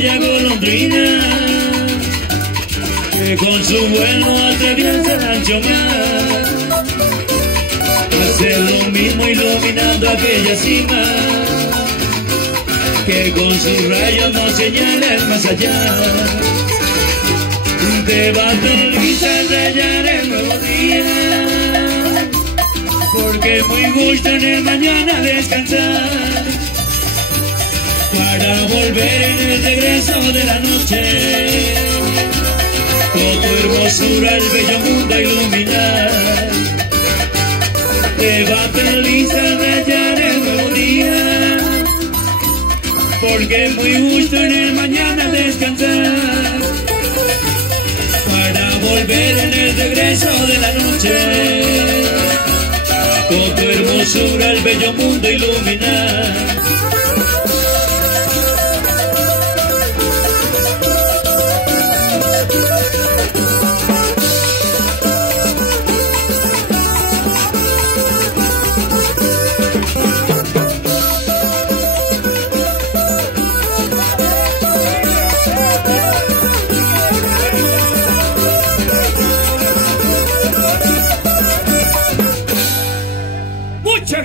bella golondrina, que con su vuelo atraviesa el ancho mar, hace lo mismo iluminando aquella cima, que con sus rayos nos señala el más allá. Te va feliz a rayar el nuevo día, porque muy gusto en el mañana descansar, para volver en el regreso de la noche, con tu hermosura el bello mundo a iluminar. Te va feliz a rayar el nuevo día, porque muy gusto en el mañana descansar, para volver en el regreso de la noche, con tu hermosura el bello mundo iluminar.